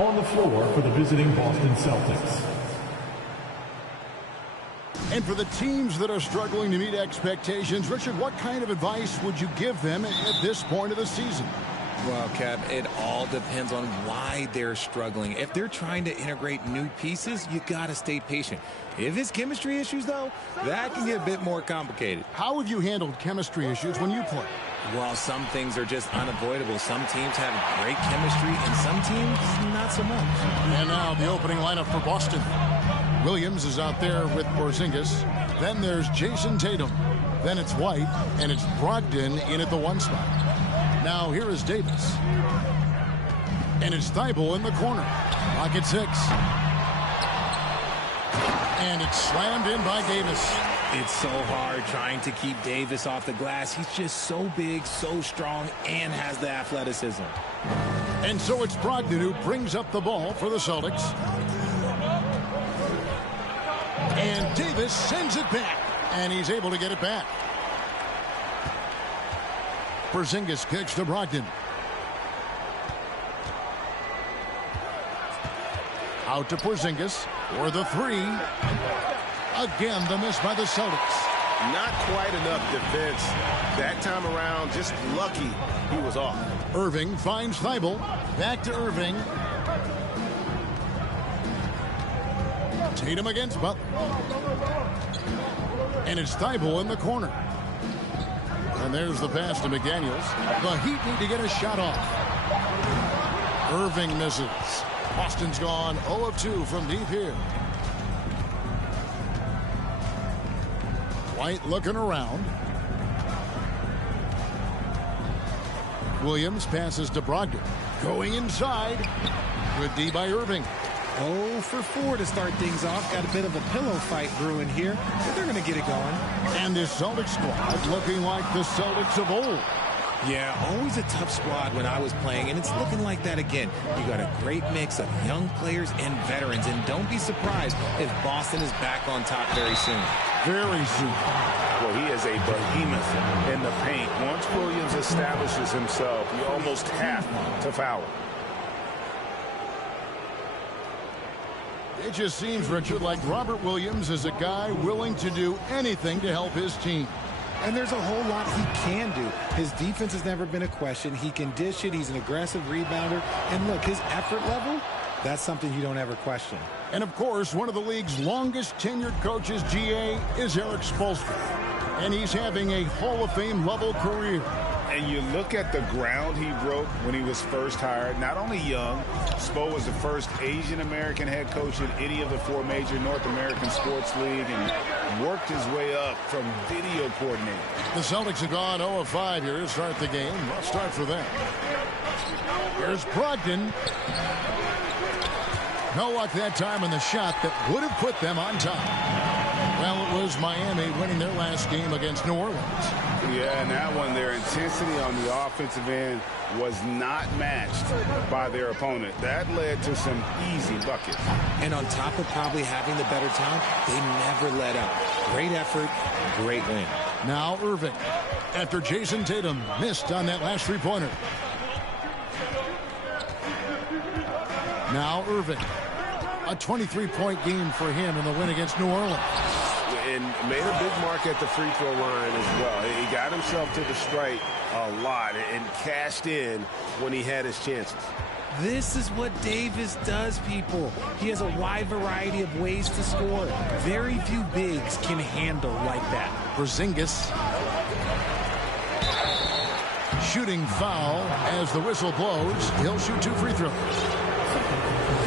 On the floor for the visiting Boston Celtics. And for the teams that are struggling to meet expectations, Richard, what kind of advice would you give them at this point of the season? Well, Kev, it all depends on why they're struggling. If they're trying to integrate new pieces, you got to stay patient. If it's chemistry issues, though, that can get a bit more complicated. How have you handled chemistry issues when you play? Well, some things are just unavoidable. Some teams have great chemistry, and some teams not so much. And now the opening lineup for Boston. Williams is out there with Porzingis. Then there's Jason Tatum. Then it's White, and it's Brogdon in at the 1 spot. Now here is Davis. And it's Thibault in the corner. Clock at 6. And it's slammed in by Davis. It's so hard trying to keep Davis off the glass. He's just so big, so strong, and has the athleticism. And so it's Brogdon who brings up the ball for the Celtics. And Davis sends it back. And he's able to get it back. Porzingis kicks to Brogdon. Out to Porzingis for the 3. Again, the miss by the Celtics. Not quite enough defense. That time around, just lucky he was off. Irving finds Thibault. Back to Irving. Tatum against Butler. And it's Thibault in the corner. And there's the pass to McDaniels. The Heat need to get a shot off. Irving misses. Boston's gone 0 of 2 from deep here. White looking around. Williams passes to Brogdon. Going inside. Good D by Irving. 0 for 4 to start things off. Got a bit of a pillow fight brewing here, but they're going to get it going. And this Celtics squad looking like the Celtics of old. Yeah, always a tough squad when I was playing, and it's looking like that again. You got a great mix of young players and veterans, and don't be surprised if Boston is back on top very soon. Very soon. Well, he is a behemoth in the paint. Once Williams establishes himself, you almost have to foul him. It just seems, Richard, like Robert Williams is a guy willing to do anything to help his team. And there's a whole lot he can do. His defense has never been a question. He can dish it. He's an aggressive rebounder. And look, his effort level, that's something you don't ever question. And, of course, one of the league's longest tenured coaches, GA, is Eric Spoelstra. And he's having a Hall of Fame level career. And you look at the ground he broke when he was first hired. Not only young, Spo was the first Asian-American head coach in any of the 4 major North American sports league and worked his way up from video coordinator. The Celtics have gone 0 of 5 here to start the game. Rough start for them. Here's Brogdon. No luck that time on the shot that would have put them on top. Well, it was Miami winning their last game against New Orleans. Yeah, and that one, their intensity on the offensive end was not matched by their opponent. That led to some easy buckets. And on top of probably having the better talent, they never let up. Great effort, great win. Now Irving, after Jason Tatum missed on that last 3-pointer. Now Irving, a 23-point game for him in the win against New Orleans. And made a big mark at the free throw line as well. He got himself to the strike a lot and cashed in when he had his chances. This is what Davis does, people. He has a wide variety of ways to score. Very few bigs can handle like that. Porzingis. Shooting foul as the whistle blows. He'll shoot 2 free throws.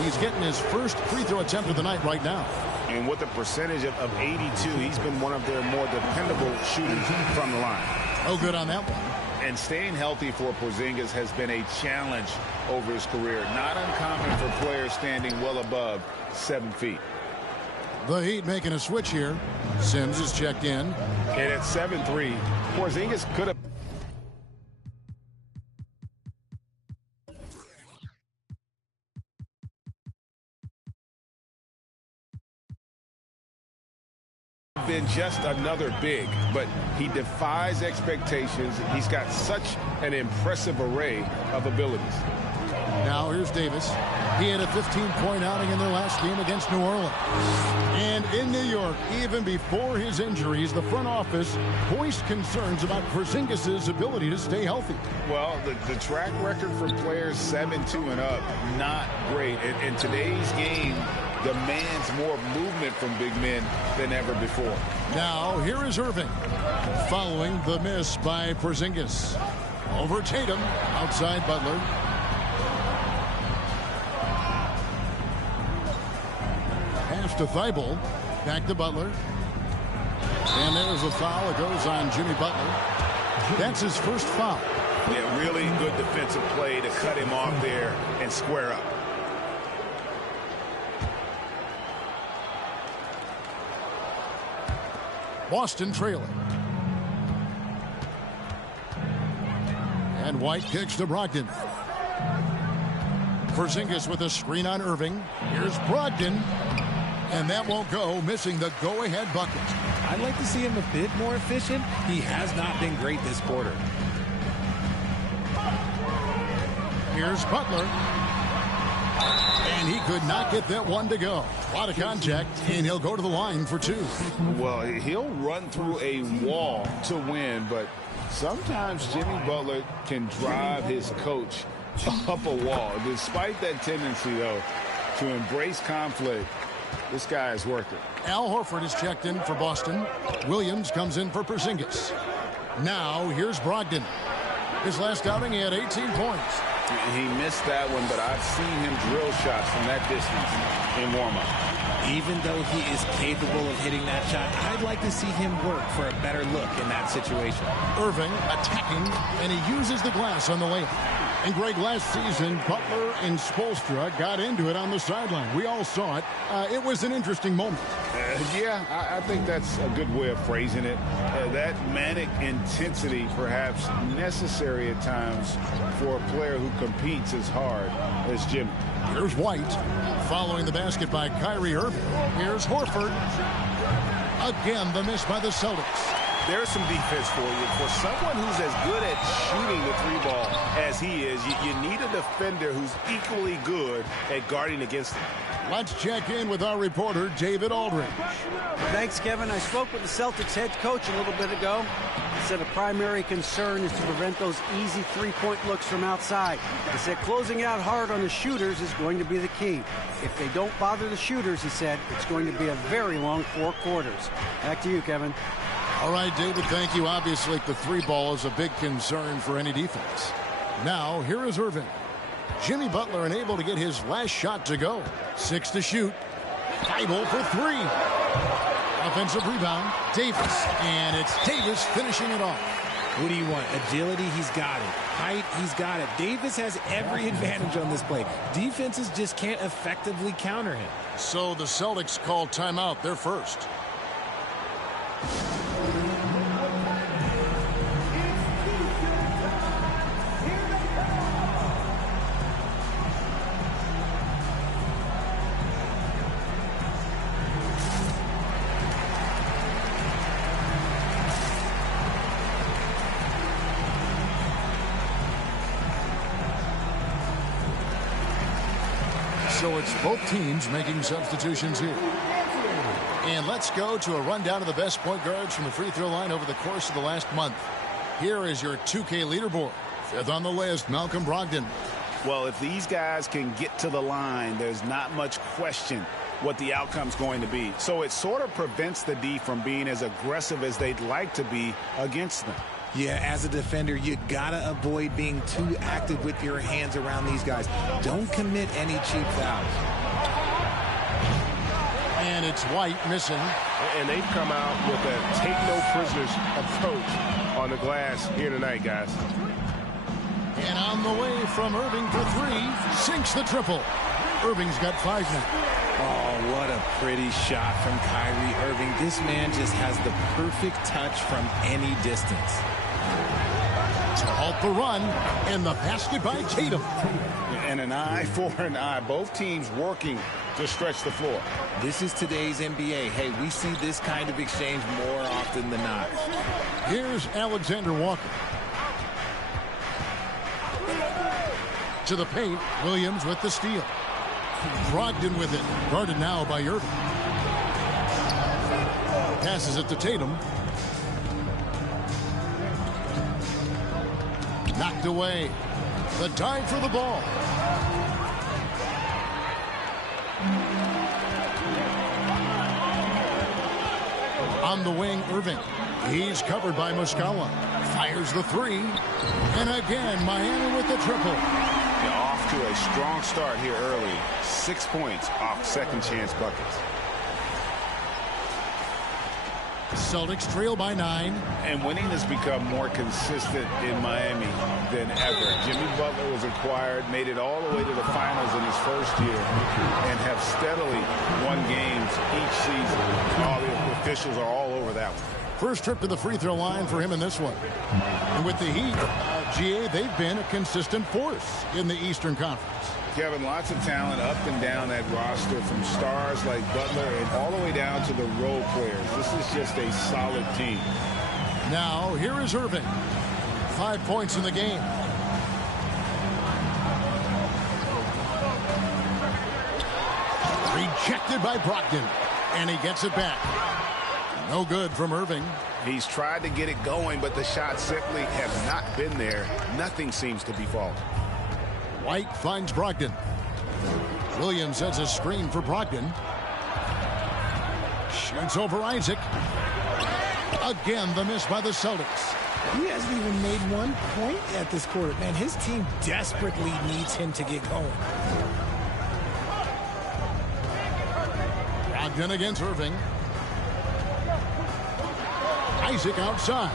He's getting his first free throw attempt of the night right now. And with a percentage of 82, he's been one of their more dependable shooters from the line. Oh, good on that one. And staying healthy for Porzingis has been a challenge over his career. Not uncommon for players standing well above 7 feet. The Heat making a switch here. Sims is checked in. And at 7-3, Porzingis could have been just another big, but he defies expectations. He's got such an impressive array of abilities. Now here's Davis. He had a 15-point outing in their last game against New Orleans. And in New York, even before his injuries, the front office voiced concerns about Porzingis' ability to stay healthy. Well, the track record for players 7-2 and up, not great. And today's game demands more movement from big men than ever before. Now, here is Irving, following the miss by Porzingis. Over Tatum, outside Butler. Pass to Thibault, back to Butler. And there's a foul. It goes on Jimmy Butler. That's his first foul. Yeah, really good defensive play to cut him off there and square up. Boston trailing. And White kicks to Brogdon. Porzingis with a screen on Irving. Here's Brogdon. And that won't go, missing the go-ahead bucket. I'd like to see him a bit more efficient. He has not been great this quarter. Here's Butler. And he could not get that one to go. A lot of contact, and he'll go to the line for two. Well, he'll run through a wall to win, but sometimes Jimmy Butler can drive his coach up a wall. Despite that tendency, though, to embrace conflict, this guy is worth it. Al Horford is checked in for Boston. Williams comes in for Porzingis. Now, here's Brogdon. His last outing, he had 18 points. He missed that one, but I've seen him drill shots from that distance in warm-up. Even though he is capable of hitting that shot, I'd like to see him work for a better look in that situation. Irving attacking, and he uses the glass on the layup. And Greg, last season, Butler and Spoelstra got into it on the sideline. We all saw it. It was an interesting moment. Yeah, I think that's a good way of phrasing it. That manic intensity, perhaps necessary at times for a player who competes as hard as Jimmy. Here's White, following the basket by Kyrie Irving. Here's Horford. Again, the miss by the Celtics. There's some defense for you. For someone who's as good at shooting the three ball as he is, you need a defender who's equally good at guarding against him. Let's check in with our reporter, David Aldridge. Thanks, Kevin. I spoke with the Celtics head coach a little bit ago. He said a primary concern is to prevent those easy three-point looks from outside. He said closing out hard on the shooters is going to be the key. If they don't bother the shooters, he said, it's going to be a very long 4 quarters. Back to you, Kevin. All right, David, thank you. Obviously, the three ball is a big concern for any defense. Now, here is Irving. Jimmy Butler unable to get his last shot to go. 6 to shoot. Thibault for 3. Offensive rebound, Davis. And it's Davis finishing it off. What do you want? Agility, he's got it. Height, he's got it. Davis has every advantage on this play. Defenses just can't effectively counter him. So the Celtics call timeout. They're first. So it's both teams making substitutions here. And let's go to a rundown of the best point guards from the free throw line over the course of the last month. Here is your 2K leaderboard. 5th on the list, Malcolm Brogdon. Well, if these guys can get to the line, there's not much question what the outcome's going to be. So it sort of prevents the D from being as aggressive as they'd like to be against them. Yeah, as a defender, you gotta avoid being too active with your hands around these guys. Don't commit any cheap fouls. And it's White missing. And they've come out with a take-no-prisoners approach on the glass here tonight, guys. And on the way from Irving for 3, sinks the triple. Irving's got 5 now. Oh, what a pretty shot from Kyrie Irving. This man just has the perfect touch from any distance. To halt the run, and the basket by Tatum. And an eye for an eye. Both teams working to stretch the floor. This is today's NBA. Hey, we see this kind of exchange more often than not. Here's Alexander Walker. To the paint, Williams with the steal. Brogdon with it. Guarded now by Irving. Passes it to Tatum. Knocked away. The dive for the ball. On the wing, Irving. He's covered by Muscala. Fires the three. And again, Miami with the triple. Off to a strong start here early. 6 points off second chance buckets. Celtics trail by 9. And winning has become more consistent in Miami than ever. Jimmy Butler was acquired, made it all the way to the finals in his first year, and have steadily won games each season. All the officials are all over that one. First trip to the free throw line for him in this one. And with the Heat, GA, they've been a consistent force in the Eastern Conference. Kevin, lots of talent up and down that roster, from stars like Butler and all the way down to the role players. This is just a solid team. Now, here is Irving. 5 points in the game. Rejected by Brogdon. And he gets it back. No good from Irving. He's tried to get it going, but the shots simply have not been there. Nothing seems to be falling. White finds Brogdon. Williams sets a screen for Brogdon. Shoots over Isaac. Again, the miss by the Celtics. He hasn't even made 1 point at this quarter. Man, his team desperately needs him to get going. Brogdon against Irving. Isaac outside.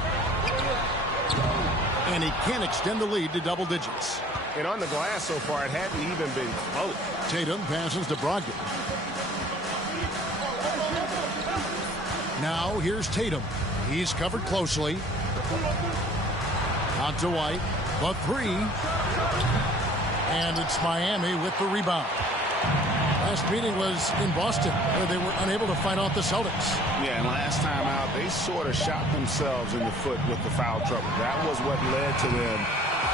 And he can't extend the lead to double digits. And on the glass so far, it hadn't even been close. Tatum passes to Brogdon. Now here's Tatum. He's covered closely. Out to White. The three. And it's Miami with the rebound. Last meeting was in Boston, where they were unable to fight off the Celtics. Yeah, and last time out, they sort of shot themselves in the foot with the foul trouble. That was what led to them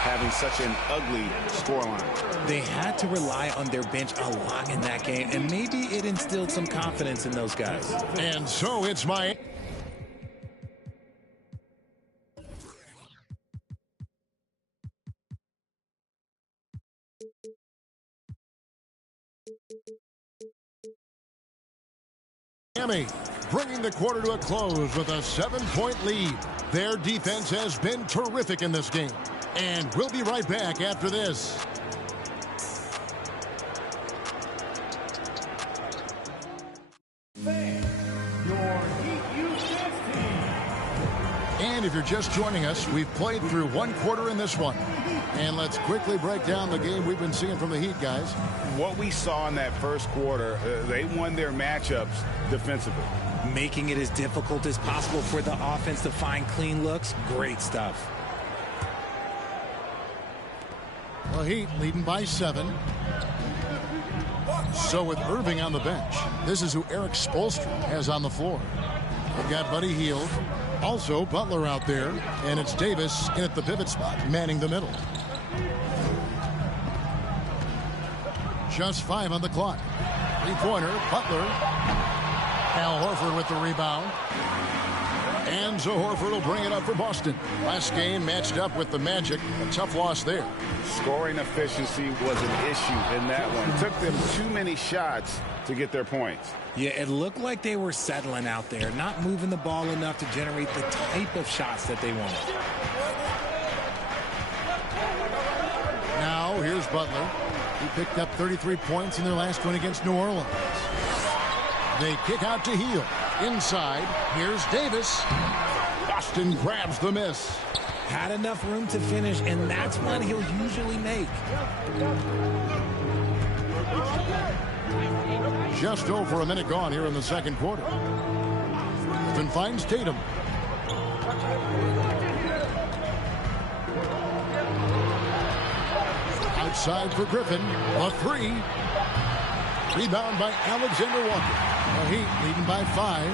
having such an ugly scoreline. They had to rely on their bench a lot in that game, and maybe it instilled some confidence in those guys. And so it's Miami. Miami bringing the quarter to a close with a 7-point lead. Their defense has been terrific in this game. And we'll be right back after this. And if you're just joining us, we've played through 1 quarter in this one. And let's quickly break down the game we've been seeing from the Heat, guys. What we saw in that first quarter, they won their matchups defensively. Making it as difficult as possible for the offense to find clean looks. Great stuff. The Heat leading by 7. So with Irving on the bench, this is who Eric Spoelstra has on the floor. They've got Buddy Hield. Also Butler out there. And it's Davis in at the pivot spot, manning the middle. Just 5 on the clock. 3-pointer, Butler. Al Horford with the rebound. And so Horford will bring it up for Boston. Last game matched up with the Magic. A tough loss there. Scoring efficiency was an issue in that one. It took them too many shots to get their points. Yeah, it looked like they were settling out there, not moving the ball enough to generate the type of shots that they wanted. Now here's Butler. He picked up 33 points in their last win against New Orleans. They kick out to Hield. Inside, here's Davis. Boston grabs the miss. Had enough room to finish, and that's one he'll usually make. Just over a minute gone here in the second quarter. Griffin finds Tatum. Outside for Griffin. A three. Rebound by Alexander Walker. The Heat leading by 5.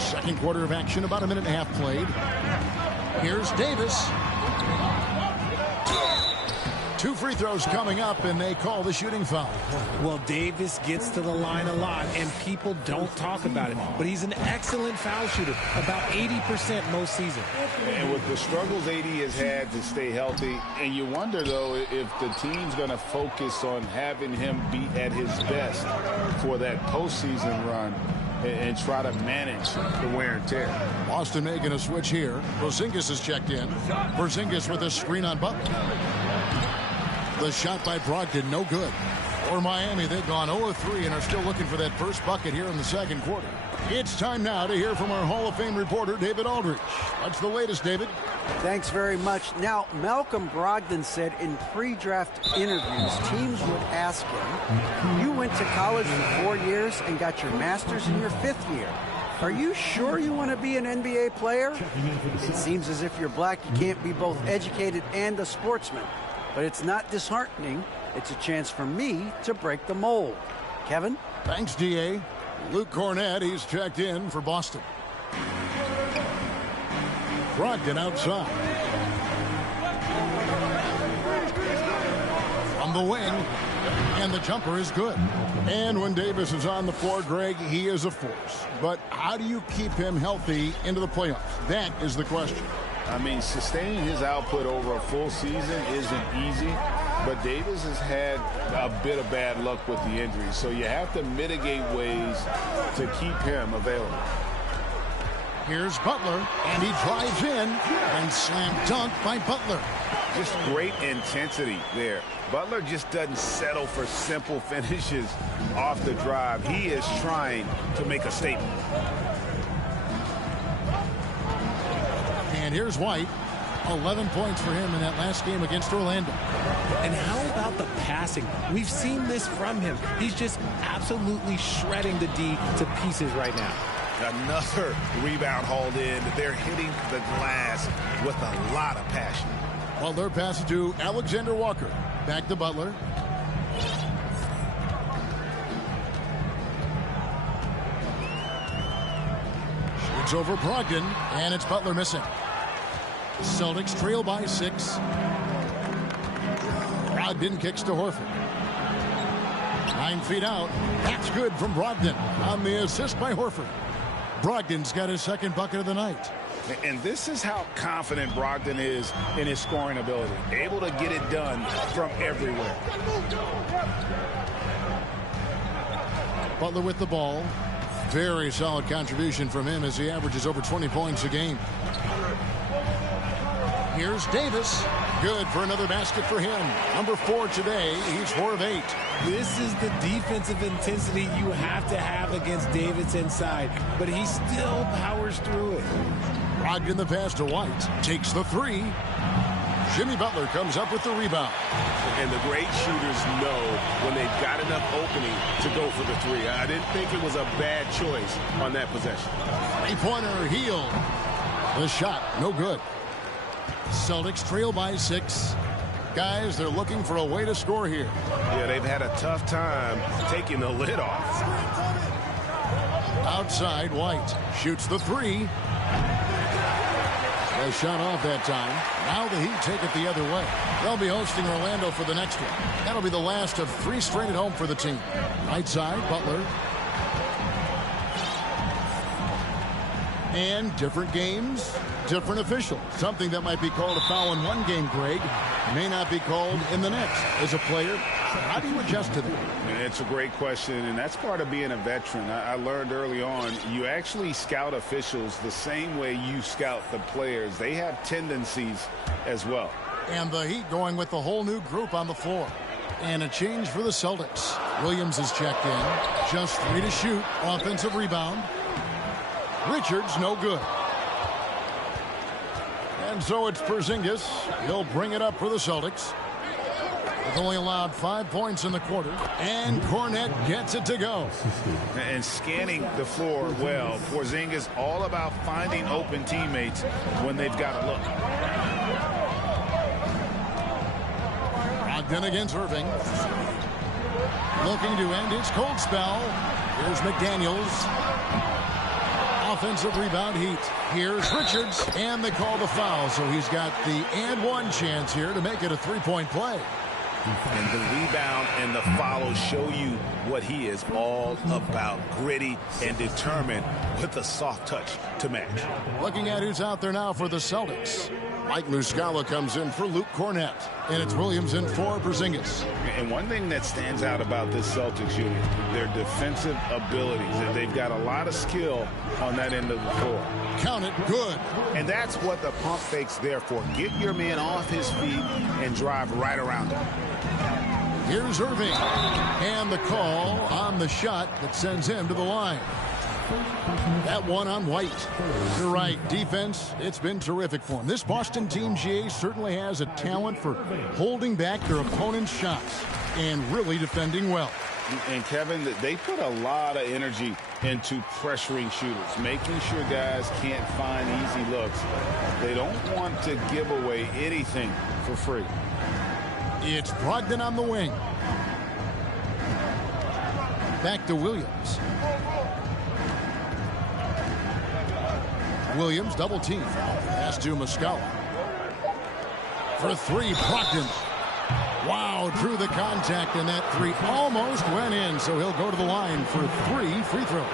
Second quarter of action, about a minute and a half played. Here's Davis. 2 free throws coming up, and they call the shooting foul. Well, Davis gets to the line a lot, and people don't talk about it. But he's an excellent foul shooter, about 80% most season. And with the struggles AD has had to stay healthy, and you wonder, though, if the team's going to focus on having him be at his best for that postseason run and try to manage the wear and tear. Boston making a switch here. Porzingis is checked in. Porzingis with a screen on Butler. The shot by Brogdon, no good. For Miami, they've gone 0-3 and are still looking for that first bucket here in the second quarter. It's time now to hear from our Hall of Fame reporter, David Aldridge. What's the latest, David? Thanks very much. Now, Malcolm Brogdon said in pre-draft interviews, teams would ask him, you went to college for 4 years and got your master's in your 5th year. Are you sure you want to be an NBA player? It seems as if you're black, you can't be both educated and a sportsman. But it's not disheartening. It's a chance for me to break the mold. Kevin? Thanks, D.A. Luke Cornett, he's checked in for Boston. Brogdon outside. From the wing. And the jumper is good. And when Davis is on the floor, Greg, he is a force. But how do you keep him healthy into the playoffs? That is the question. I mean, sustaining his output over a full season isn't easy, but Davis has had a bit of bad luck with the injuries, so you have to mitigate ways to keep him available. Here's Butler, and he drives in, and slam dunk by Butler. Just great intensity there. Butler just doesn't settle for simple finishes off the drive. He is trying to make a statement. And here's White. 11 points for him in that last game against Orlando. And how about the passing? We've seen this from him. He's just absolutely shredding the D to pieces right now. Another rebound hauled in. They're hitting the glass with a lot of passion. Butler passes to Alexander Walker. Back to Butler. Shoots over Brogdon, and it's Butler missing. Celtics trail by 6. Brogdon kicks to Horford. 9 feet out. That's good from Brogdon on the assist by Horford. Brogdon's got his second bucket of the night. And this is how confident Brogdon is in his scoring ability. Able to get it done from everywhere. Butler with the ball. Very solid contribution from him as he averages over 20 points a game. Here's Davis. Good for another basket for him. Number 4 today. He's 4 of 8. This is the defensive intensity you have to have against Davis inside, but he still powers through it. Brogdon the pass to White. Takes the 3. Jimmy Butler comes up with the rebound. And the great shooters know when they've got enough opening to go for the 3. I didn't think it was a bad choice on that possession. 3-pointer, Heel. The shot, no good. Celtics trail by 6. Guys, they're looking for a way to score here. Yeah, they've had a tough time taking the lid off. Outside, White shoots the 3. A shot off that time. Now the Heat take it the other way. They'll be hosting Orlando for the next one. That'll be the last of 3 straight at home for the team. Right side, Butler. And different games, different officials. Something that might be called a foul in one game, Greg, may not be called in the next. As a player, how do you adjust to that? It's a great question, and that's part of being a veteran. I learned early on, you actually scout officials the same way you scout the players. They have tendencies as well. And the Heat going with the whole new group on the floor. And a change for the Celtics. Williams is checked in. Just 3 to shoot. Offensive rebound. Richards, no good. And so it's Porzingis. He'll bring it up for the Celtics. They've only allowed 5 points in the quarter. And Cornett gets it to go. And scanning the floor well. Porzingis all about finding open teammates when they've got a look. Brogdon against Irving. Looking to end his cold spell. Here's McDaniels. Offensive rebound Heat. Here's Richards, and they call the foul. So he's got the and one chance here to make it a three-point play. And the rebound and the follow show you what he is all about. Gritty and determined with a soft touch to match. Looking at who's out there now for the Celtics. Mike Muscala comes in for Luke Cornett. And it's Williams in for Porzingis. And one thing that stands out about this Celtics unit, their defensive abilities. They've got a lot of skill on that end of the floor. Count it, good. And that's what the pump fake's there for. Get your man off his feet and drive right around him. Here's Irving. And the call on the shot that sends him to the line. That one on White. You're right. Defense, it's been terrific for him. This Boston team, GA, certainly has a talent for holding back their opponent's shots and really defending well. And, Kevin, they put a lot of energy into pressuring shooters, making sure guys can't find easy looks. They don't want to give away anything for free. It's Brogdon on the wing. Back to Williams. Williams double team. Pass to Muscala. For three, Brogdon. Wow, drew the contact, and that three almost went in, so he'll go to the line for 3 free throws.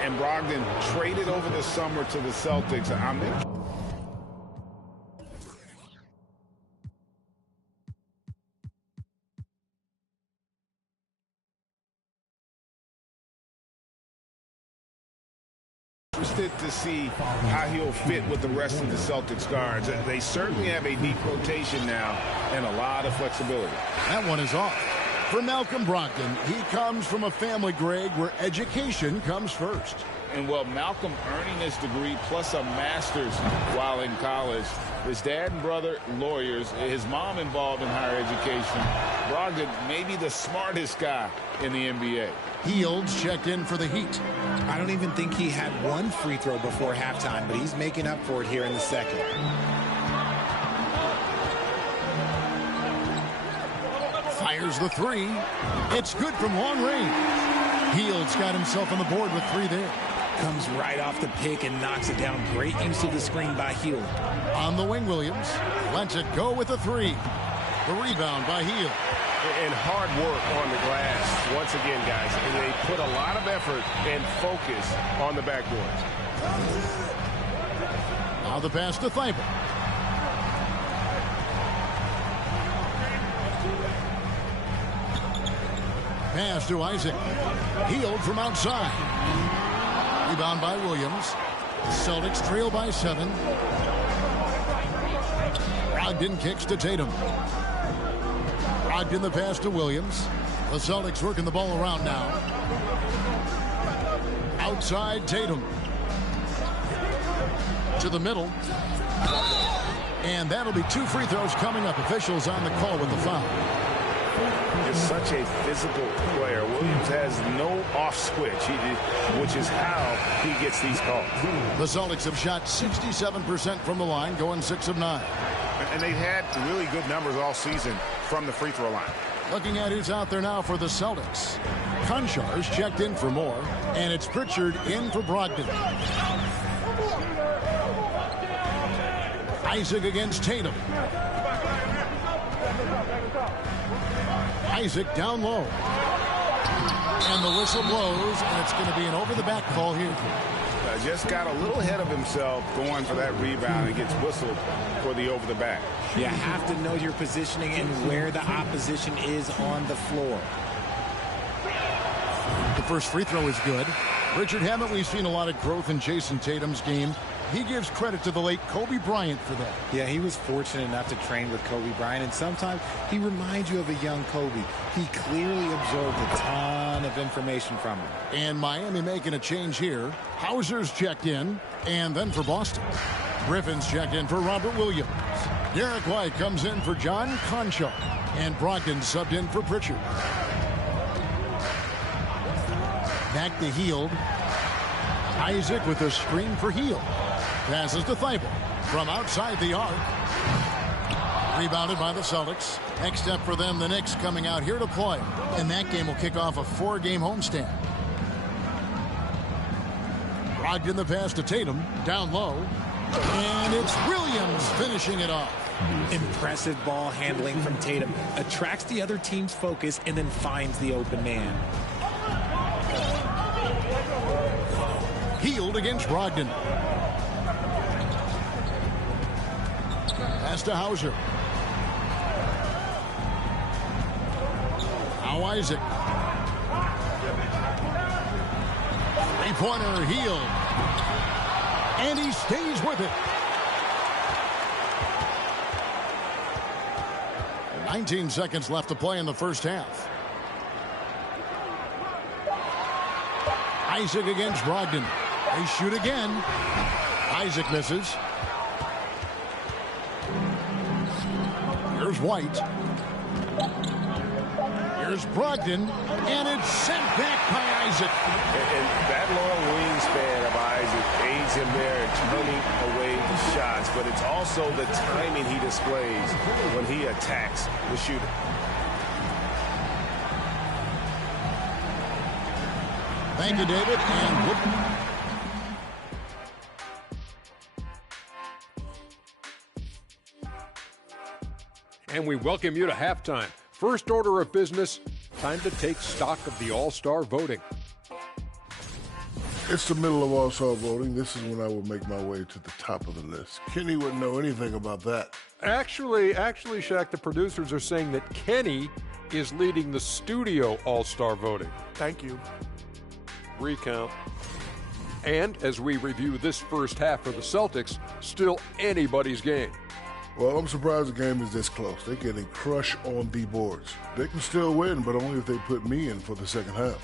And Brogdon traded over the summer to the Celtics. Interested to see how he'll fit with the rest of the Celtics guards. They certainly have a deep rotation now and a lot of flexibility. That one is off. For Malcolm Brogdon, he comes from a family, Greg, where education comes first. And well, Malcolm earning his degree plus a master's while in college. His dad and brother, lawyers. His mom involved in higher education. Brogdon may be the smartest guy in the NBA. Hields checked in for the Heat. I don't even think he had one free throw before halftime, but he's making up for it here in the second. Fires the three. It's good from long range. Hields got himself on the board with 3 there. Comes right off the pick and knocks it down. Great use of the screen by Hield. On the wing, Williams lets it go with a 3. The rebound by Hield. And hard work on the glass once again, guys. And they put a lot of effort and focus on the backboard. Now the pass to Thibault. Pass to Isaac. Hield from outside. Rebound by Williams. Celtics trail by 7. Brogdon kicks to Tatum. Brogdon the pass to Williams. The Celtics working the ball around now. Outside Tatum. To the middle. And that'll be 2 free throws coming up. Officials on the call with the foul. Is such a physical player. Williams has no off switch, which is how he gets these calls. The Celtics have shot 67% from the line, going 6 of 9. And they've had really good numbers all season from the free throw line. Looking at who's out there now for the Celtics. Konchar's checked in for Moore, and it's Pritchard in for Brogdon. Isaac against Tatum. Isaac down low. And the whistle blows, and it's going to be an over-the-back call here. Just got a little ahead of himself going for that rebound and gets whistled for the over-the-back. You have to know your positioning and where the opposition is on the floor. The first free throw is good. Richard, haven't we seen a lot of growth in Jason Tatum's game? He gives credit to the late Kobe Bryant for that. Yeah, he was fortunate enough to train with Kobe Bryant, and sometimes he reminds you of a young Kobe. He clearly absorbed a ton of information from him. And Miami making a change here. Hauser's checked in, and then for Boston. Griffin's checked in for Robert Williams. Derek White comes in for John Konchar, and Brogdon subbed in for Pritchard. Back to Hield. Isaac with a screen for Hield. Passes to Thibault from outside the arc. Rebounded by the Celtics. Next step for them, the Knicks coming out here to play. And that game will kick off a 4-game homestand. Brogdon the pass to Tatum. Down low. And it's Williams finishing it off. Impressive ball handling from Tatum. Attracts the other team's focus and then finds the open man. Healed against Brogdon. Pass to Hauser. Now Isaac. Three-pointer Healed. And he stays with it. 19 seconds left to play in the first half. Isaac against Brogdon. They shoot again. Isaac misses. Here's White. Here's Brogdon. And it's sent back by Isaac. And that long wingspan of Isaac aids him there in turning away the shots. But it's also the timing he displays when he attacks the shooter. Thank you, David. And whoop. And we welcome you to halftime. First order of business, time to take stock of the All-Star voting. It's the middle of All-Star voting. This is when I would make my way to the top of the list. Kenny wouldn't know anything about that. Actually, Shaq, the producers are saying that Kenny is leading the studio All-Star voting. Thank you. Recount. And as we review this first half for the Celtics, still anybody's game. Well, I'm surprised the game is this close. They're getting crushed on the boards. They can still win, but only if they put me in for the second half.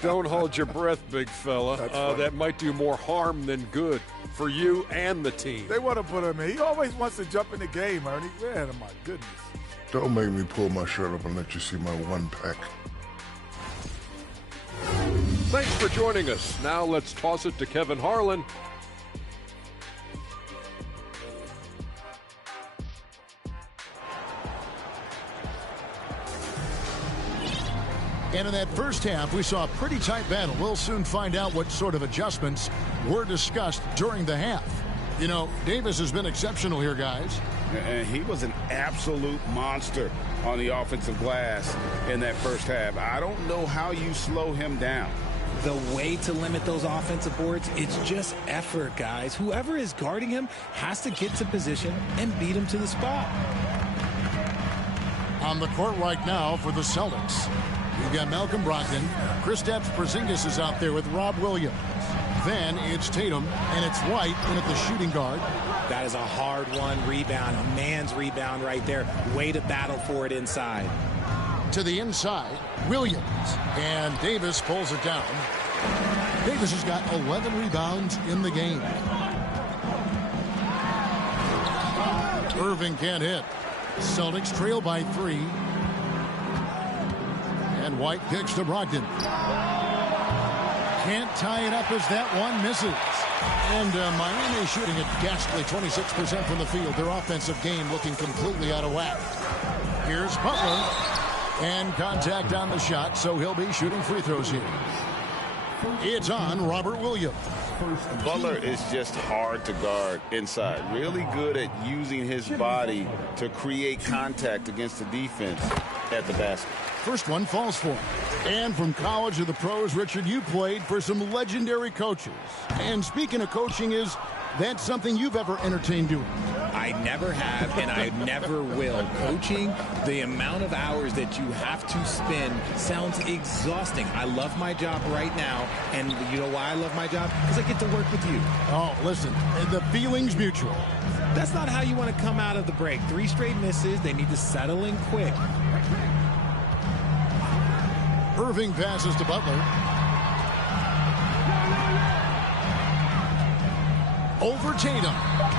Don't hold your breath, big fella. That might do more harm than good for you and the team. They want to put him in. He always wants to jump in the game, Ernie. Man, oh my goodness. Don't make me pull my shirt up and let you see my one pack. Thanks for joining us. Now let's toss it to Kevin Harlan. And in that first half, we saw a pretty tight battle. We'll soon find out what sort of adjustments were discussed during the half. You know, Davis has been exceptional here, guys. And he was an absolute monster on the offensive glass in that first half. I don't know how you slow him down. The way to limit those offensive boards, it's just effort, guys. Whoever is guarding him has to get to position and beat him to the spot. On the court right now for the Celtics, you've got Malcolm Brogdon. Kristaps Porzingis is out there with Rob Williams. Then it's Tatum, and it's White in at the shooting guard. That is a hard-won rebound, a man's rebound right there. Way to battle for it inside. To the inside, Williams. And Davis pulls it down. Davis has got 11 rebounds in the game. Irving can't hit. Celtics trail by 3. And White kicks to Brogdon. Can't tie it up as that one misses. And Miami shooting a ghastly 26% from the field. Their offensive game looking completely out of whack. Here's Butler. And contact on the shot, so he'll be shooting free throws here. It's on Robert Williams. Butler is just hard to guard inside. Really good at using his body to create contact against the defense at the basket. First one falls for him. And from college to the pros, Richard, you played for some legendary coaches. And speaking of coaching, is that something you've ever entertained doing? I never have, and I never will. Coaching, the amount of hours that you have to spend sounds exhausting. I love my job right now, and you know why I love my job? Because I get to work with you. Oh, listen, the feeling's mutual. That's not how you want to come out of the break. 3 straight misses. They need to settle in quick. Irving passes to Butler. Over Tatum.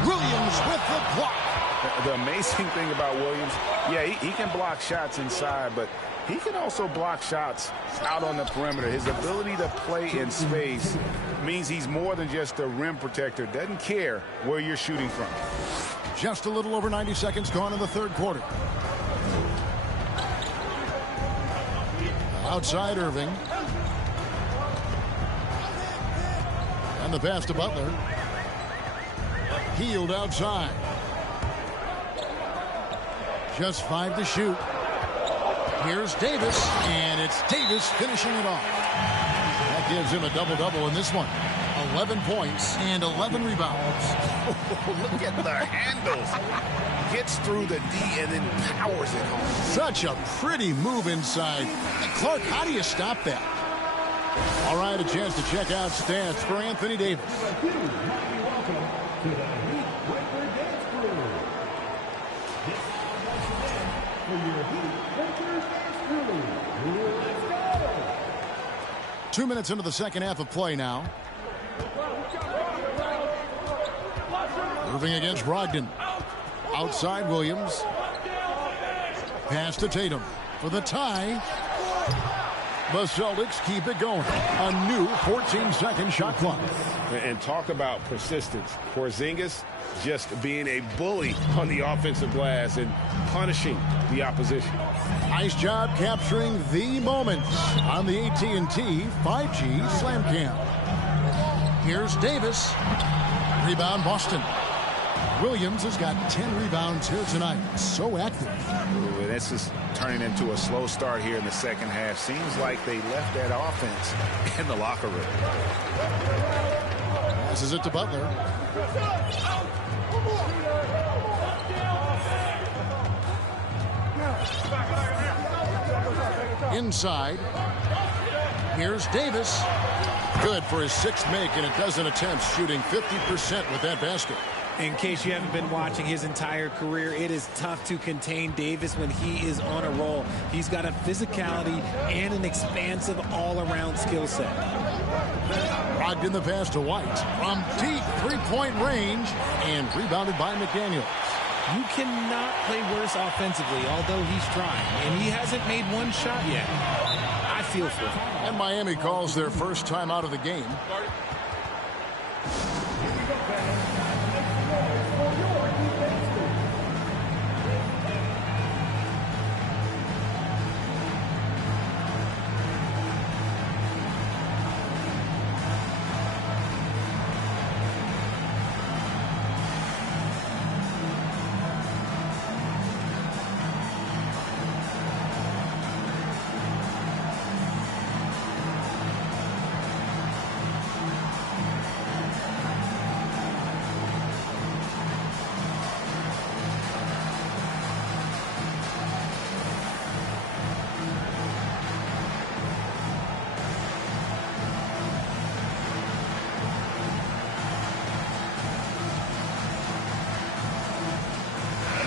Williams with the block. The amazing thing about Williams, yeah, he can block shots inside, but he can also block shots out on the perimeter. His ability to play in space means he's more than just a rim protector. Doesn't care where you're shooting from. Just a little over 90 seconds gone in the third quarter. Outside Irving. And the pass to Butler. Healed outside. Just 5 to shoot. Here's Davis, and it's Davis finishing it off. That gives him a double-double in this one. 11 points and 11 rebounds. Look at the handles. Gets through the D and then powers it home. Such a pretty move inside. Clark, how do you stop that? All right, a chance to check out stats for Anthony Davis. Two minutes into the second half of play now. Irving against Brogdon. Outside Williams. Pass to Tatum for the tie. The Celtics keep it going. A new 14-second shot clock. And talk about persistence. Porzingis just being a bully on the offensive glass and punishing the opposition. Nice job capturing the moment on the AT&T 5G Slam Cam. Here's Davis. Rebound Boston. Williams has got 10 rebounds here tonight. So active. Ooh, this is turning into a slow start here in the second half. Seems like they left that offense in the locker room. Passes it to Butler. Inside. Here's Davis. Good for his sixth make in a dozen attempts, shooting 50% with that basket. In case you haven't been watching his entire career, it is tough to contain Davis when he is on a roll. He's got a physicality and an expansive all-around skill set. Brogdon the pass to White from deep three-point range and rebounded by McDaniels. You cannot play worse offensively, although he's trying, and he hasn't made one shot yet. I feel for him. And Miami calls their first time out of the game.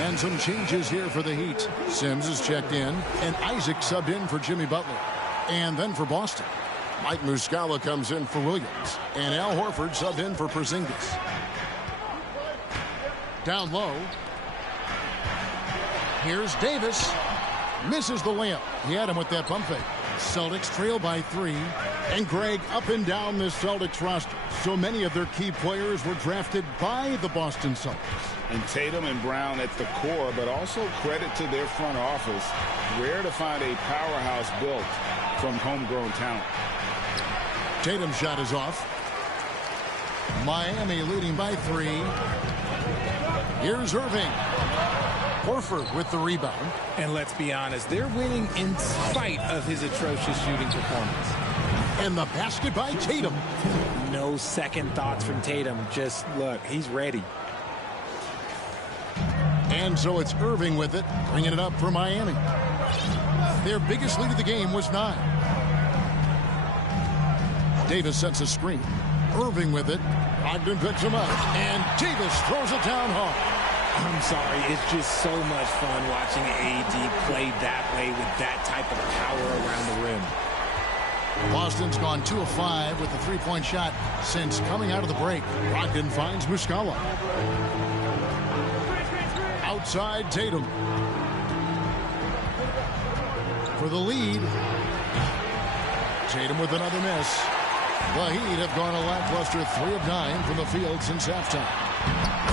And some changes here for the Heat. Sims is checked in, and Isaac subbed in for Jimmy Butler. And then for Boston, Mike Muscala comes in for Williams, and Al Horford subbed in for Porzingis. Down low. Here's Davis. Misses the layup. He had him with that pump fake. Celtics trail by 3. And Greg, up and down this Celtics roster, so many of their key players were drafted by the Boston Celtics. And Tatum and Brown at the core, but also credit to their front office. Rare to find a powerhouse built from homegrown talent. Tatum's shot is off. Miami leading by 3. Here's Irving. Horford with the rebound. And let's be honest, they're winning in spite of his atrocious shooting performance. And the basket by Tatum. No second thoughts from Tatum. Just look, he's ready. And so it's Irving with it, bringing it up for Miami. Their biggest lead of the game was 9. Davis sets a screen. Irving with it. Ogden picks him up. And Davis throws it down hard. I'm sorry, it's just so much fun watching AD play that way with that type of power around the rim. Boston's gone 2 of 5 with the three-point shot since coming out of the break. Brogdon finds Muscala. Outside Tatum. For the lead. Tatum with another miss. The Heat have gone a lackluster 3 of 9 from the field since halftime.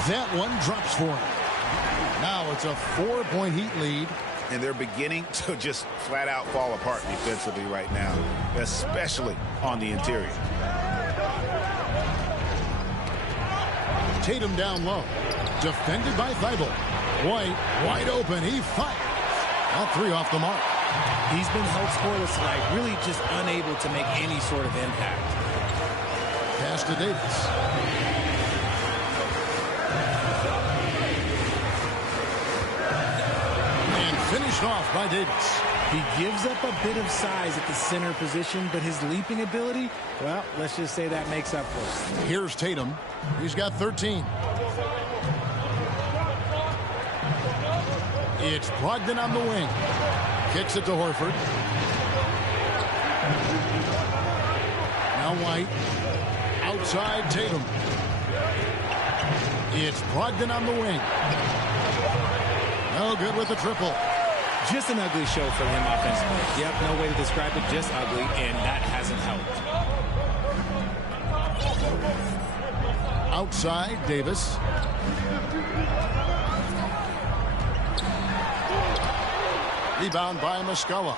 That one drops for him. Now it's a 4-point Heat lead. And they're beginning to just flat out fall apart defensively right now, especially on the interior. Tatum down low. Defended by Thibault. White, wide open. He fires. That three off the mark. He's been held scoreless tonight, really just unable to make any sort of impact. Pass to Davis. And finished off by Davis. He gives up a bit of size at the center position, but his leaping ability, well, let's just say that makes up for it. Here's Tatum. He's got 13. It's Brogdon on the wing. Kicks it to Horford. Now White. Outside Tatum. It's Brogdon on the wing. No good with the triple. Just an ugly show for him offensively. Yep, no way to describe it, just ugly, and that hasn't helped. Outside, Davis. Rebound by Muscala.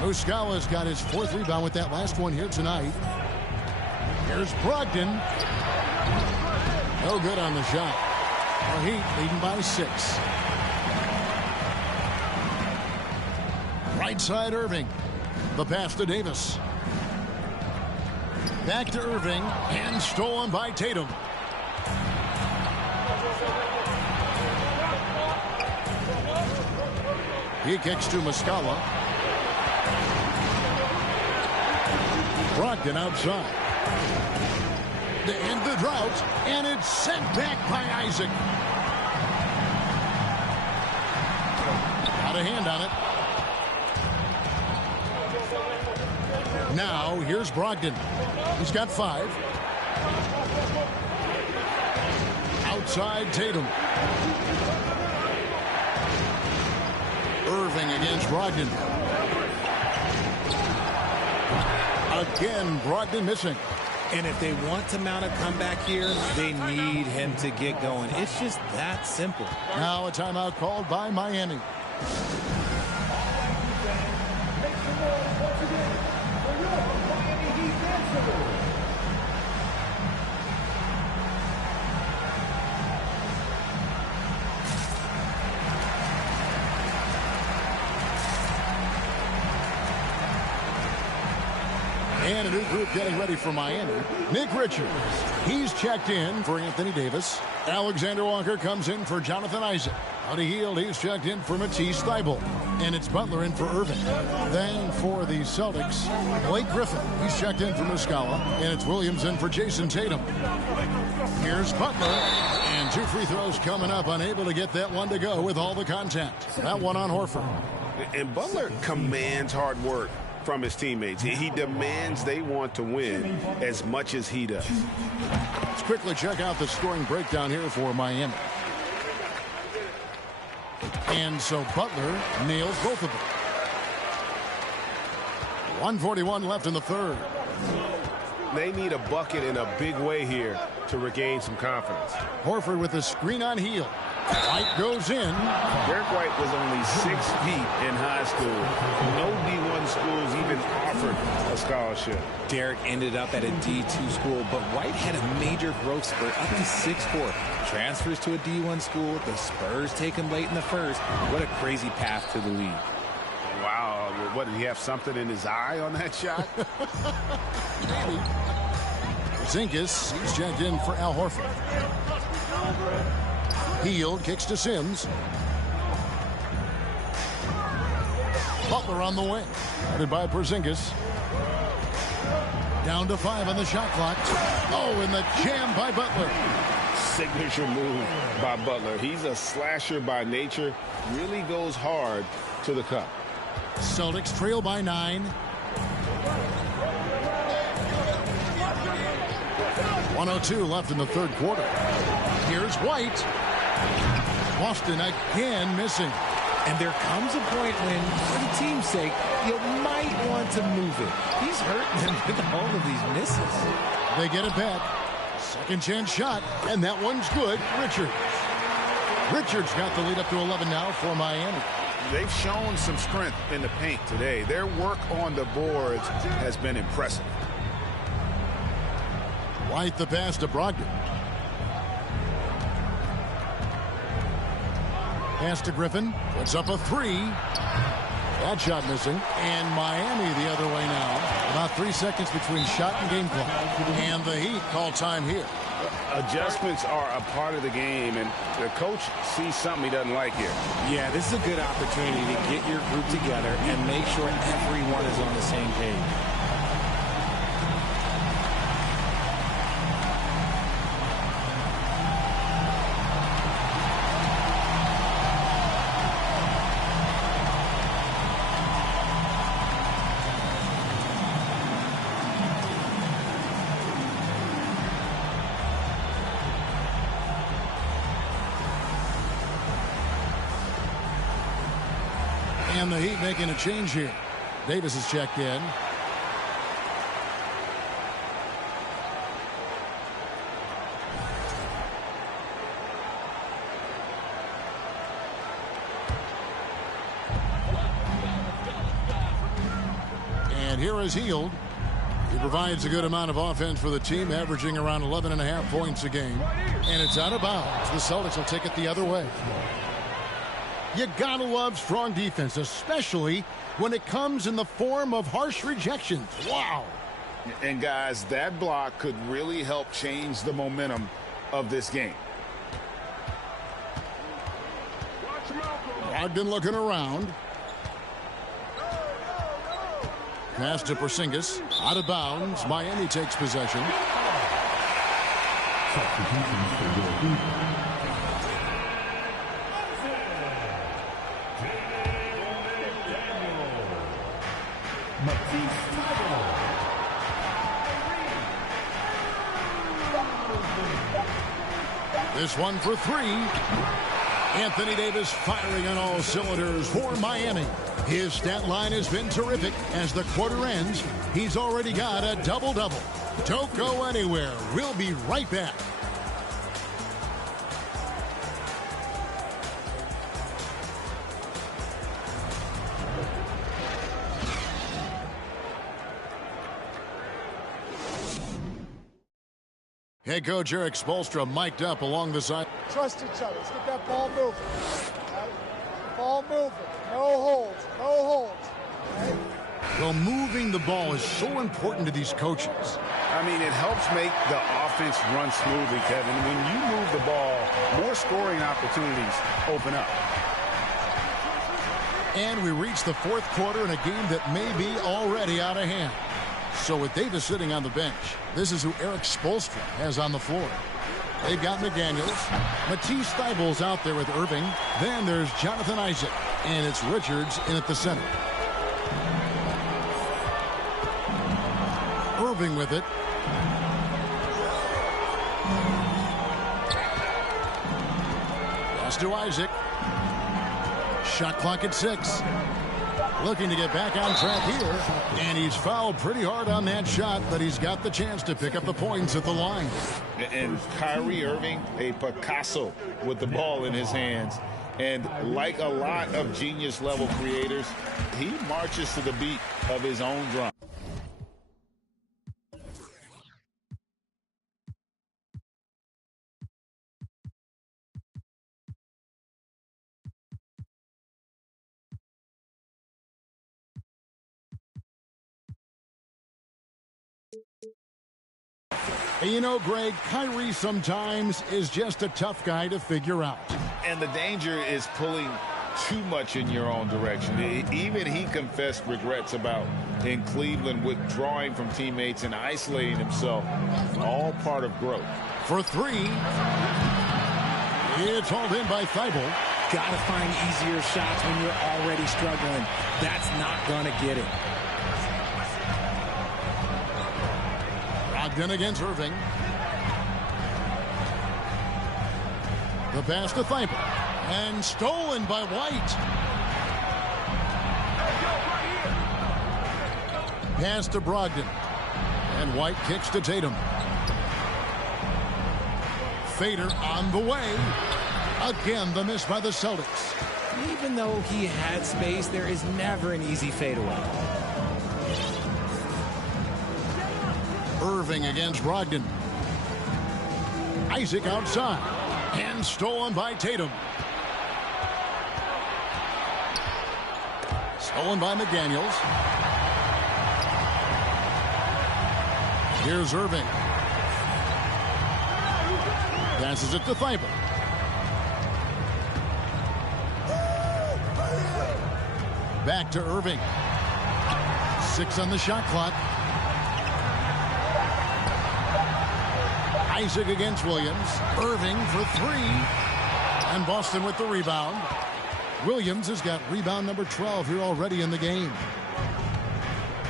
Muscala's got his fourth rebound with that last one here tonight. Here's Brogdon. No good on the shot. The Heat leading by 6. Right side, Irving. The pass to Davis. Back to Irving, and stolen by Tatum. He kicks to Muscala. Brogdon outside. To end the drought, and it's sent back by Isaac. Got a hand on it. Now, here's Brogdon. He's got 5. Outside Tatum. Irving against Brogdon. Again, Brogdon missing. And if they want to mount a comeback here, they need him to get going. It's just that simple. Now a timeout called by Miami. And a new group getting ready for Miami. Nick Richards. He's checked in for Anthony Davis. Alexander Walker comes in for Jonathan Isaac. Buddy Hield, he's checked in for Matisse Thybulle. And it's Butler in for Irving. Then for the Celtics, Blake Griffin. He's checked in for Muscala. And it's Williams in for Jason Tatum. Here's Butler. And 2 free throws coming up. Unable to get that one to go with all the contact. That one on Horford. And Butler commands hard work from his teammates. He demands they want to win as much as he does. Let's quickly check out the scoring breakdown here for Miami. And so Butler nails both of them. 1:41 left in the third. They need a bucket in a big way here to regain some confidence. Horford with a screen on Hield. White goes in. Derek White was only 6 feet in high school. No D1 schools even offered a scholarship. Derek ended up at a D2 school, but White had a major growth spurt up to 6'4". Transfers to a D1 school. The Spurs take him late in the first. What a crazy path to the league. Wow. What, did he have something in his eye on that shot? Maybe. Zinkis, he's checked in for Al Horford. Hield kicks to Sims. Butler on the wing. Guarded by Porzingis. Down to 5 on the shot clock. Oh, and the jam by Butler. Signature move by Butler. He's a slasher by nature. Really goes hard to the cup. Celtics trail by 9. 1:02 left in the third quarter. Here's White. Boston again missing. And there comes a point when, for the team's sake, you might want to move it. He's hurting them with all of these misses. They get it back. Second chance shot, and that one's good. Richards got the lead up to 11 now for Miami. They've shown some strength in the paint today. Their work on the boards has been impressive. White the pass to Brogdon. Pass to Griffin. Puts up a three. That shot missing. And Miami the other way now. About 3 seconds between shot and game clock. And the Heat call time here. Adjustments are a part of the game, and the coach sees something he doesn't like here. Yeah, this is a good opportunity to get your group together and make sure everyone is on the same page. And the Heat making a change here. Davis is checked in. And here is Hield. He provides a good amount of offense for the team, averaging around 11.5 points a game. And it's out of bounds. The Celtics will take it the other way. You gotta love strong defense, especially when it comes in the form of harsh rejections. Wow. And guys, that block could really help change the momentum of this game. Brogdon looking around. Pass to Porzingis. Out of bounds. Miami takes possession. Substitutions for your Heat. This one for three. Anthony Davis firing on all cylinders for Miami. His stat line has been terrific. As the quarter ends, he's already got a double-double. Don't go anywhere. We'll be right back. Head coach Eric Spoelstra mic'd up along the side. Trust each other. Let's get that ball moving. Right? Ball moving. No holds. No holds. Right? Well, moving the ball is so important to these coaches. I mean, it helps make the offense run smoothly, Kevin. When you move the ball, more scoring opportunities open up. And we reach the fourth quarter in a game that may be already out of hand. So with Davis sitting on the bench, this is who Eric Spoelstra has on the floor. They've got McDaniels. Matisse Thybulle's out there with Irving. Then there's Jonathan Isaac. And it's Richards in at the center. Irving with it. Pass to Isaac. Shot clock at 6. Looking to get back on track here. And he's fouled pretty hard on that shot, but he's got the chance to pick up the points at the line. And Kyrie Irving, a Picasso with the ball in his hands. And like a lot of genius-level creators, he marches to the beat of his own drum. You know, Greg, Kyrie sometimes is just a tough guy to figure out. And the danger is pulling too much in your own direction. Even he confessed regrets about in Cleveland withdrawing from teammates and isolating himself. All part of growth. For three. It's hauled in by Thibault. Got to find easier shots when you're already struggling. That's not going to get it. Brogdon against Irving. The pass to Thibault. And stolen by White. Pass to Brogdon. And White kicks to Tatum. Fader on the way. Again, the miss by the Celtics. Even though he had space, there is never an easy fadeaway. Irving against Brogdon. Isaac outside. And stolen by Tatum. Stolen by McDaniels. Here's Irving. Passes it to Thibault. Back to Irving. 6 on the shot clock. Isaac against Williams. Irving for 3. And Boston with the rebound. Williams has got rebound number 12 here already in the game.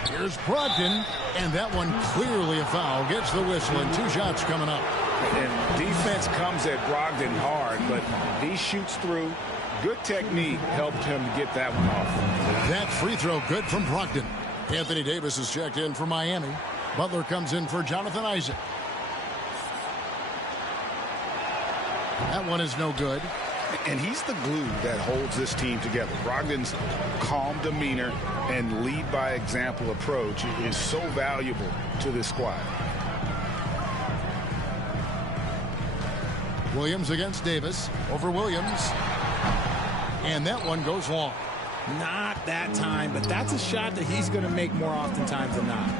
Here's Brogdon. And that one clearly a foul. Gets the whistle and 2 shots coming up. And defense comes at Brogdon hard, but he shoots through. Good technique helped him get that one off. That free throw good from Brogdon. Anthony Davis is checked in for Miami. Butler comes in for Jonathan Isaac. That one is no good. And he's the glue that holds this team together. Brogdon's calm demeanor and lead by example approach is so valuable to this squad. Williams against Davis. Over Williams. And that one goes long. Not that time, but that's a shot that he's going to make more oftentimes than not.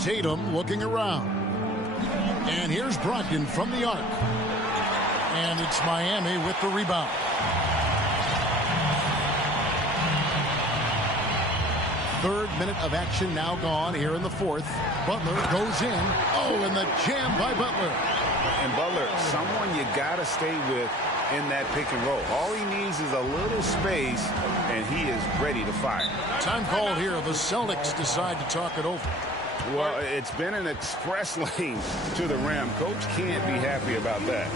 Tatum looking around. And here's Brogdon from the arc. And it's Miami with the rebound. Third minute of action now gone here in the fourth. Butler goes in. Oh, and the jam by Butler. And Butler, someone you got to stay with in that pick and roll. All he needs is a little space, and he is ready to fire. Time called here. The Celtics decide to talk it over. Well, it's been an express lane to the rim. Coach can't be happy about that.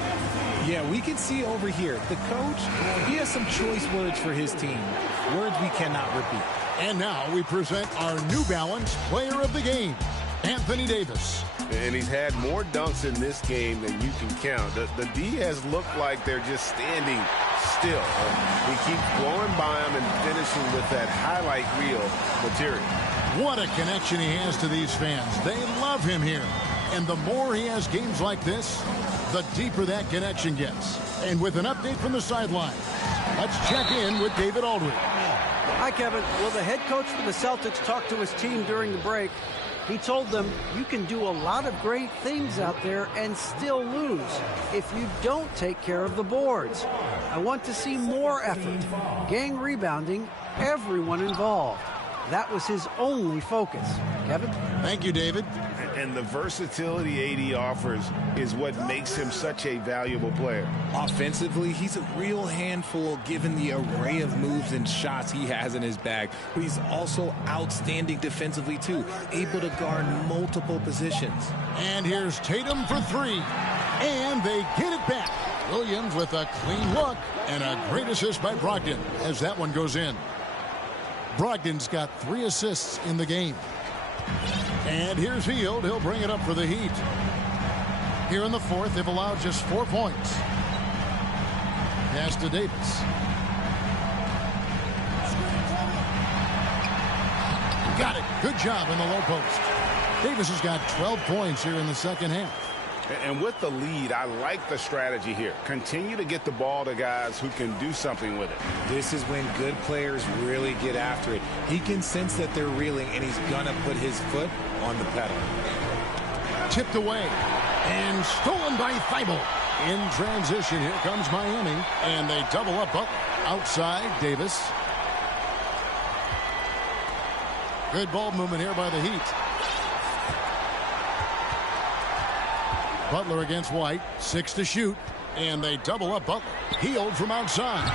Yeah, we can see over here. The coach, he has some choice words for his team. Words we cannot repeat. And now we present our New Balance Player of the Game, Anthony Davis. And he's had more dunks in this game than you can count. The D has looked like they're just standing still. He keeps blowing by them and finishing with that highlight reel material. What a connection he has to these fans. They love him here. And the more he has games like this, the deeper that connection gets. And with an update from the sideline, let's check in with David Aldridge. Hi, Kevin. Well, the head coach for the Celtics talked to his team during the break. He told them you can do a lot of great things out there and still lose if you don't take care of the boards. I want to see more effort, gang rebounding, everyone involved. That was his only focus. Kevin? Thank you, David. And the versatility AD offers is what makes him such a valuable player. Offensively, he's a real handful given the array of moves and shots he has in his bag. But he's also outstanding defensively, too, able to guard multiple positions. And here's Tatum for 3. And they get it back. Williams with a clean look and a great assist by Brogdon as that one goes in. Brogdon's got 3 assists in the game. And here's Hield. He'll bring it up for the Heat. Here in the fourth, they've allowed just 4 points. Pass to Davis. Got it. Good job in the low post. Davis has got 12 points here in the second half. And with the lead, I like the strategy here. Continue to get the ball to guys who can do something with it. This is when good players really get after it. He can sense that they're reeling, and he's going to put his foot on the pedal. Tipped away and stolen by Thibault. In transition, here comes Miami, and they double up outside Davis. Good ball movement here by the Heat. Butler against White, 6 to shoot, and they double up Butler. Hield from outside.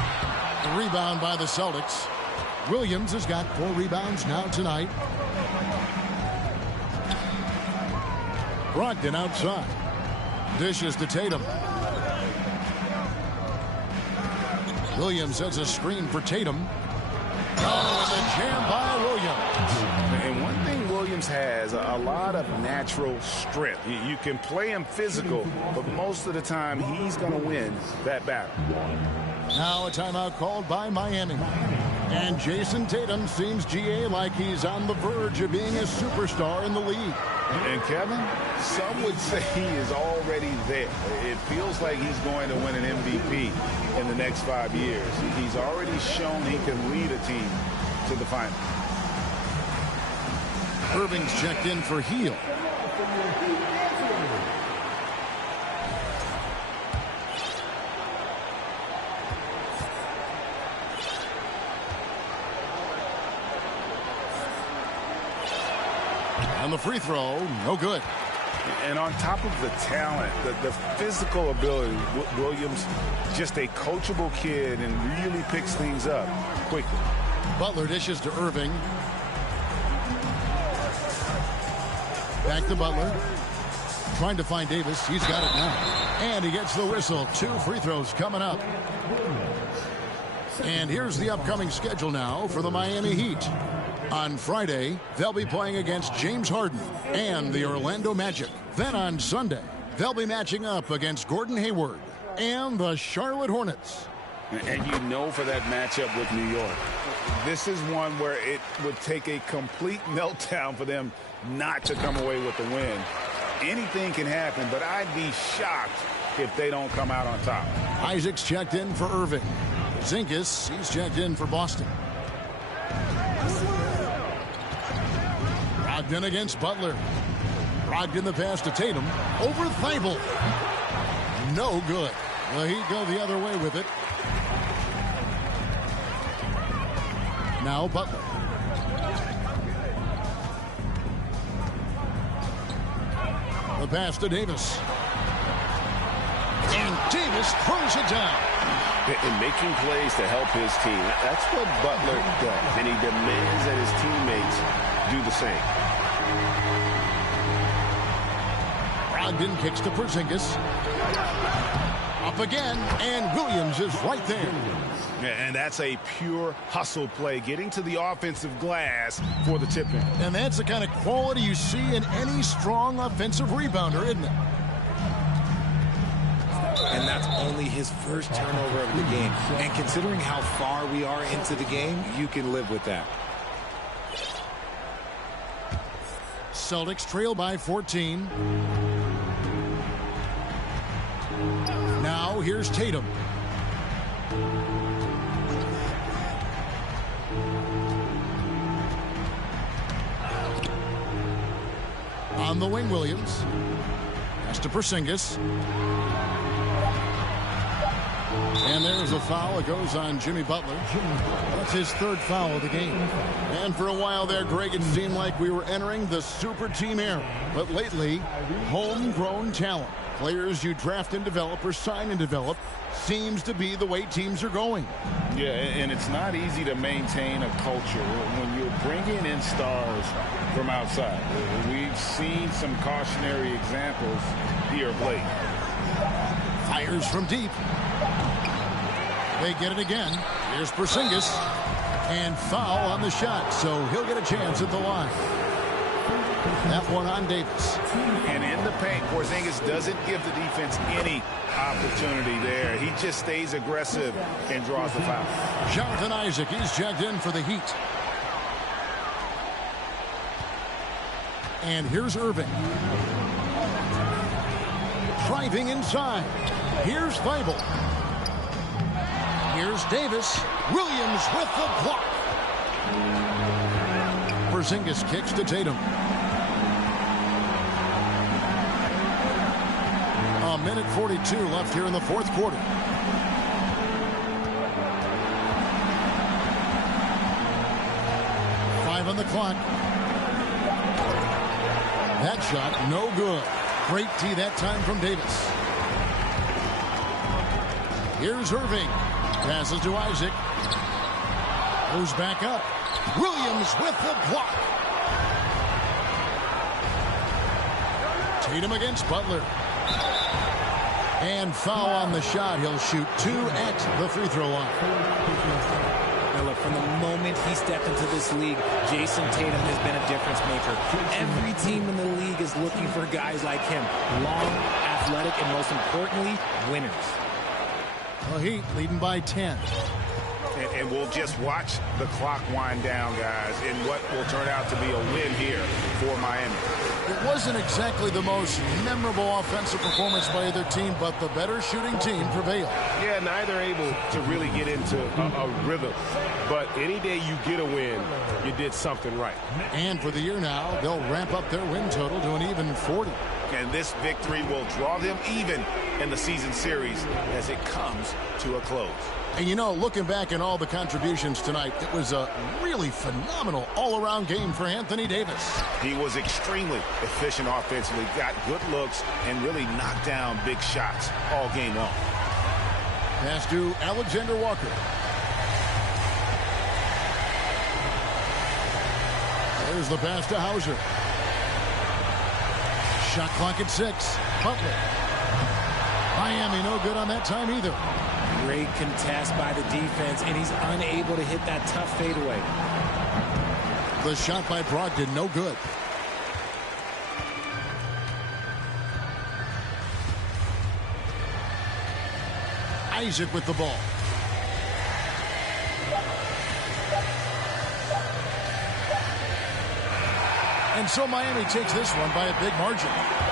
The rebound by the Celtics. Williams has got 4 rebounds now tonight. Brogdon outside. Dishes to Tatum. Williams sets a screen for Tatum. Oh, and the jam by Williams. And one thing Williams has, a lot of natural strength. You can play him physical, but most of the time he's going to win that battle. Now a timeout called by Miami. And Jason Tatum seems, GA, like he's on the verge of being a superstar in the league. And Kevin, some would say he is already there. It feels like he's going to win an MVP in the next 5 years. He's already shown he can lead a team to the final. Irving's checked in for Heel. On the free throw, no good. And on top of the talent, the physical ability, Williams, just a coachable kid and really picks things up quickly. Butler dishes to Irving. Back to Butler. Trying to find Davis. He's got it now. And he gets the whistle. 2 free throws coming up. And here's the upcoming schedule now for the Miami Heat. On Friday, they'll be playing against James Harden and the Orlando Magic. Then on Sunday, they'll be matching up against Gordon Hayward and the Charlotte Hornets. And you know, for that matchup with New York, this is one where it would take a complete meltdown for them not to come away with the win. Anything can happen, but I'd be shocked if they don't come out on top. Isaac's checked in for Irving. Zinkis, he's checked in for Boston. Brogdon against Butler. Brogdon the pass to Tatum. Over Thibault. No good. The Heat go the other way with it. Now Butler. The pass to Davis. And Davis throws it down. And making plays to help his team. That's what Butler does. And he demands that his teammates do the same. Brogdon kicks to Porzingis. Up again, and Williams is right there. And that's a pure hustle play, getting to the offensive glass for the tip-in. And that's the kind of quality you see in any strong offensive rebounder, isn't it? And that's only his first turnover of the game. And considering how far we are into the game, you can live with that. Celtics trail by 14. Now here's Tatum. On the wing, Williams. Pass to Porzingis. And there's a foul. It goes on Jimmy Butler. That's his 3rd foul of the game. And for a while there, Greg, it seemed like we were entering the super team era. But lately, homegrown talent, players you draft and develop or sign and develop, seems to be the way teams are going. Yeah, and it's not easy to maintain a culture when you're bringing in stars from outside. We've seen some cautionary examples here of late. Fires from deep. They get it again. Here's Porzingis. And foul on the shot, so he'll get a chance at the line. That one on Davis. And in the paint, Porzingis doesn't give the defense any opportunity there. He just stays aggressive and draws the foul. Jonathan Isaac, he's checked in for the Heat. And here's Irving. Driving inside. Here's Thibault. Here's Davis. Williams with the block. Porzingis kicks to Tatum. A minute 42 left here in the 4th quarter. Five on the clock. That shot, no good. Great tee that time from Davis. Here's Irving. Passes to Isaac. Goes back up. Williams with the block. Tatum against Butler. And foul on the shot. He'll shoot 2 at the free throw line. Now look, from the moment he stepped into this league, Jason Tatum has been a difference maker. Every team in the league is looking for guys like him. Long, athletic, and most importantly, winners. The Heat leading by 10. and we'll just watch the clock wind down, guys, in what will turn out to be a win here for Miami. It wasn't exactly the most memorable offensive performance by either team, but the better shooting team prevailed. Yeah, neither able to really get into a rhythm. But any day you get a win, you did something right. And for the year now, they'll ramp up their win total to an even 40. And this victory will draw them even in the season series as it comes to a close. And you know, looking back at all the contributions tonight, it was a really phenomenal all-around game for Anthony Davis. He was extremely efficient offensively, got good looks, and really knocked down big shots all game long. Pass to Alexander Walker. There's the pass to Hauser. Shot clock at 6. Butler. Miami no good on that time either. Great contest by the defense, and he's unable to hit that tough fadeaway. The shot by Brogdon, no good. Isaac with the ball. And so Miami takes this one by a big margin.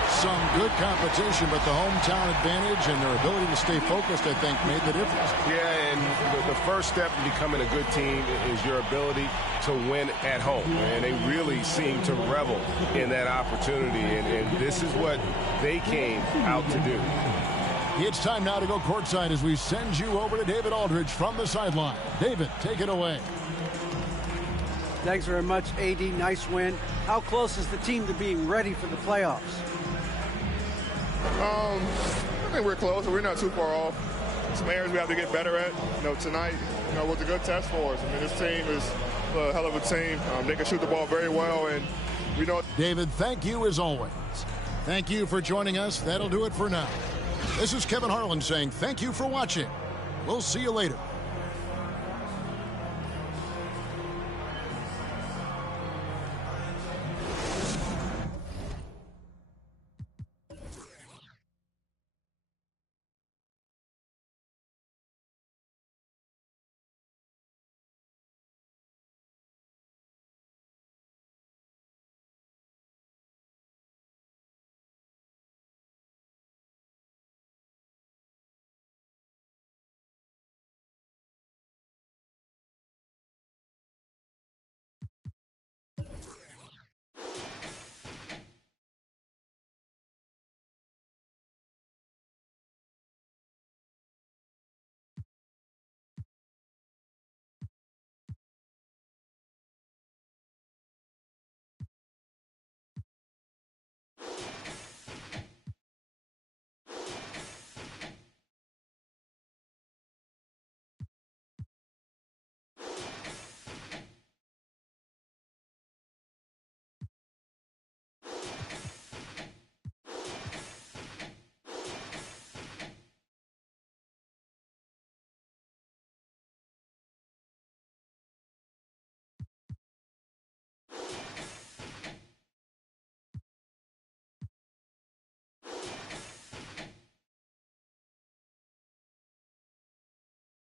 Some good competition, but the hometown advantage and their ability to stay focused, I think, made the difference. Yeah, and the first step in becoming a good team is your ability to win at home. And they really seem to revel in that opportunity, and this is what they came out to do. It's time now to go courtside as we send you over to David Aldridge from the sideline. David, take it away. Thanks very much, AD. Nice win. How close is the team to being ready for the playoffs? I think we're close, but we're not too far off. Some areas we have to get better at. Tonight, was a good test for us. I mean, this team is a hell of a team. They can shoot the ball very well, and we know. David, thank you as always. Thank you for joining us. That'll do it for now. This is Kevin Harlan saying thank you for watching. We'll see you later.